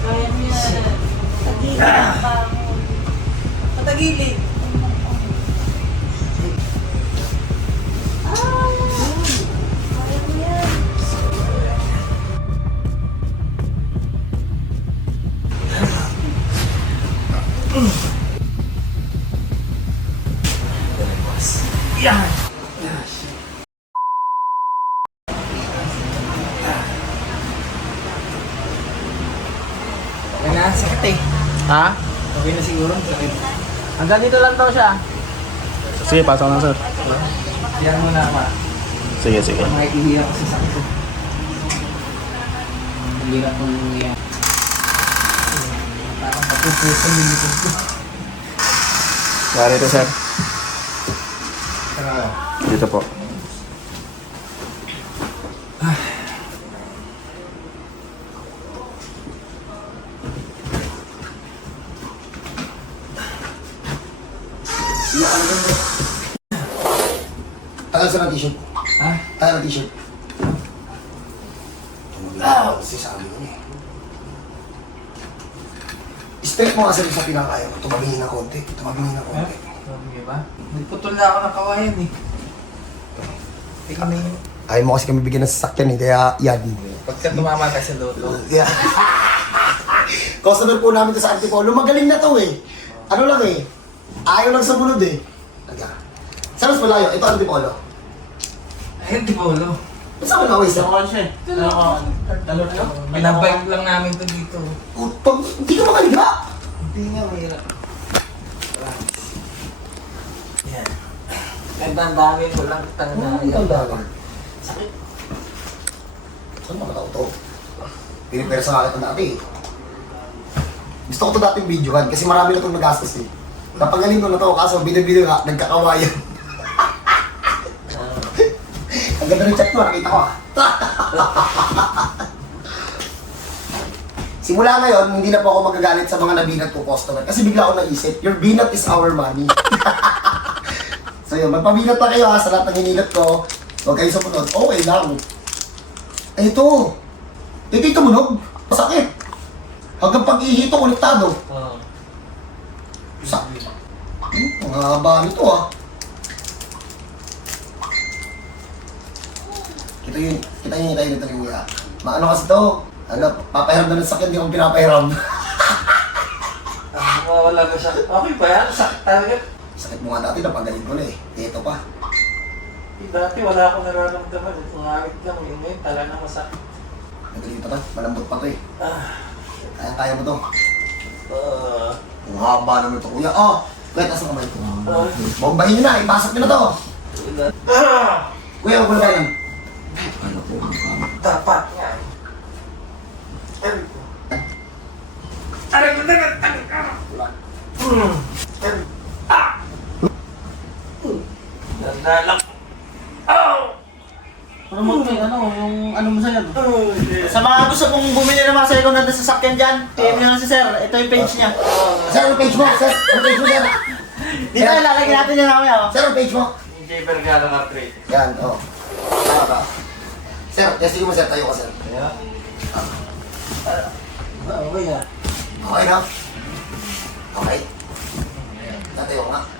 Kaya mo yan. Tagilid. Patagilid. Na, sakit eh. Ha? Okay na siguro, sakit. Hanggang dito lang daw siya. Sige, pasok na sir. Yan mo na ma. Sige, sige. Makikihirap kasi sakit eh. Ang hirap kong yan. Parang mapupuso yung likod ko. Dari ito sir. Dito po. Tagal sa ng t-shirt. Ha? Tagal ng t-shirt. Ah, kasi sabi ko eh. Straight mo kasi sa pinakaya ko. Tumabingin ng konti. Tumabingin ng konti. Sabi ba? Nagputol na ako ng kawayan eh. Tingnan mo yun. Ayaw mo kasi kami bigyan ng sasakyan eh. Kaya yan. Pagka tumama ka sa loto. Yeah. Customer po namin to sa Antipolo. Magaling na to eh. Ano lang eh. Ayaw lang sa bulod eh. Talaga. Saan mas malayo? Ito Antipolo. Ayun, di polo. Ba't saan ka naway sir? Pinabike lang namin to dito. Utang, hindi ka makaliga. Hindi nga, mahirap. Yan. Kahit ang dami ko lang tanga na Ang dami. Sakit. Saan mo nakauto? Pinipera sa akin ito dati eh. Gusto ko ito dating videohan kasi marami na itong nagastos eh. Napagaling ko na to kaso binibili nga, nagkakawayan. Ang ganda ng chat mo, nakita ko ah. Simula ngayon, hindi na po ako magagalit sa mga nabinat ko customer kasi bigla ako naisip, your binat is our money. so yun, magpabinat pa kayo ha sa lahat ng hininat ko. Huwag kayo sumunod. Okay lang. Ay, ito. Ito yung tumunog. Masakit. Hanggang pag-ihito, konektado. Oo. Sakit. Hmm, ang haba nito ah. Kita yun, kita yun, kita yun, kita yun, kuya. Maano kasi to, ano, papahiram na ng sakit, hindi ko pinapahiram. Ah, wala na siya. Okay ba yan? Sakit talaga. Sakit mo nga dati, napagaling ko na eh. Ito pa. Eh, Dati wala akong nararamdaman. Umawit lang. Yung ngayon talaga masakit. Magaling pa to, malambot pa to eh. Ah. Kaya-kaya mo to. Uh, Ang haba naman ito, kuya. Oh, kuya, taas ang kamay ko. uh, Bombahin nyo na, ipasok nyo na to. ah, Kuya, huwag mo na kayo. dapat nga. Aray ko na Hmm. Ah! Nandalak. Oh! Ano mo ano, ano mo sa'yo? Oh, shit. Sa mga gusto pong bumili ng mga second hand na sasakyan dyan, PM nyo lang si sir. Ito yung page niya. Sir, ang page mo, sir. Ang page mo, sir. Dito, lalagyan natin yan mamaya. Oh. Sir, ang page mo. J. Vergara na trade. Yan, oh. Tama ba? Sir, testing mo, sir. Tayo ka, sir. Yeah. Ah, okay na. Okay na? Okay. Tatayo nga.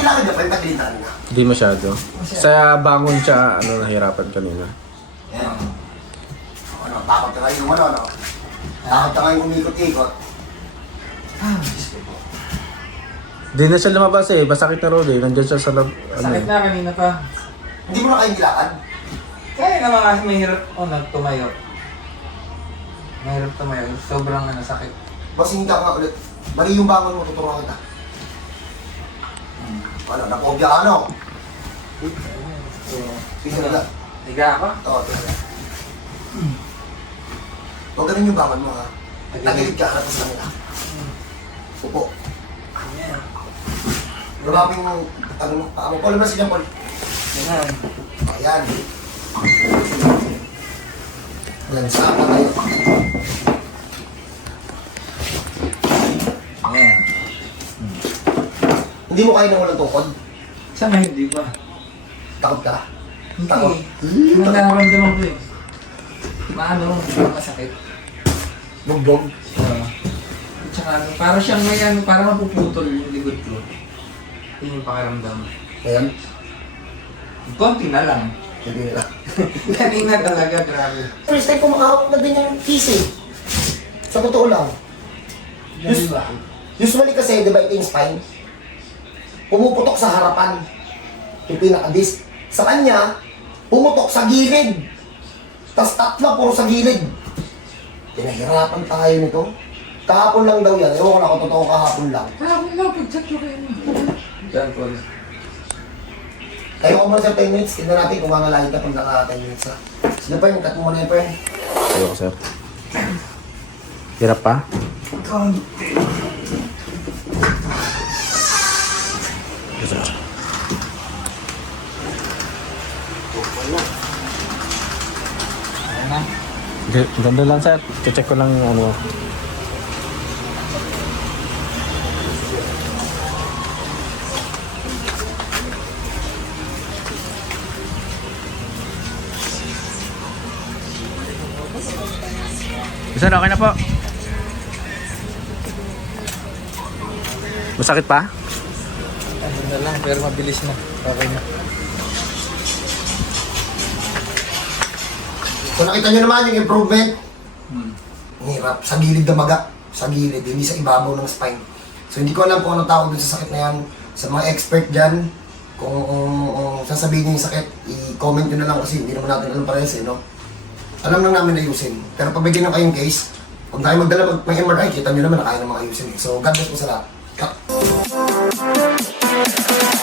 Pati lakad na, tagilitan na. Hindi masyado. Sa bangon siya, ano, nahirapan kanina. Yan. Ano, takot ka kayo yung ano, ano. Takot ka kayo umikot-ikot. Ah, Diyos ko po. Hindi na siya lumabas eh, masakit na road eh. Nandiyan siya sa lab, ano Sakit eh. na kanina pa. Hindi mo na kayo nilakad? Kaya naman kasi mahirap oh, nagtumayo. Mahirap tumayo. Sobrang ano, sakit. Basing ka nga ulit. Mali yung bangon mo, tuturuan kita. Hmm. Ano, napobya ka, ano? Sige na. Higa ako? Oo, tingnan. Huwag ganun yung bangon mo, ha? Tagilid ka, harap sa kanila. Upo. Grabe yung, ano mo, paa mo. Paul, naman si Jean Paul. Ganyan. Ayan. Lansa pa tayo. Ayan. Hindi mo kaya nang walang tukod. Sana hindi ba? Takot ka. Takot. Hindi. Ano nararamdaman ko eh. Maano, masakit. Bugbog. Uh, at saka ano, para siyang may ano, parang mapuputol yung likod ko. Yun yung pakiramdam. Ayan. Konti na lang. Hindi nila. Kanina talaga, grabe. First time ko makahawak na din yung eh. Sa totoo lang. Ganun ba? Usually kasi, di ba ito yung spine? Pumuputok sa harapan. Yung pinaka-disc. Sa kanya, pumutok sa gilid. Tapos tatlo, puro sa gilid. Pinahirapan tayo nito. Kahapon lang daw yan. Ewan ko na kung totoo kahapon lang. Kahapon lang, pag-chat ko kayo. Yan, Paul. Kayo ko muna sa 10 minutes. Tignan natin kung mangalahin ka pag naka 10 minutes na. Sino pa yung cut mo muna yun, Pern? Ayoko, sir. Hirap pa? Yes, G- Ganda lang, sir. Check ko lang yung ano. Sir, okay na po. Masakit pa? Na lang, pero mabilis na. Okay na. So nakita nyo naman yung improvement. Hmm. Hirap. Sa gilid na maga. Sa gilid, hindi sa ibabaw ng spine. So hindi ko alam kung anong tawag dun sa sakit na yan. Sa mga expert dyan, kung, kung, kung sasabihin nyo yung sakit, i-comment nyo na lang kasi hindi naman natin alam parehas eh, no? Alam lang namin ayusin. Pero pabigyan nyo kayong case, kung tayo magdala mag may MRI, kita nyo naman na kaya naman ayusin eh. So God bless po sa lahat. Cut. right.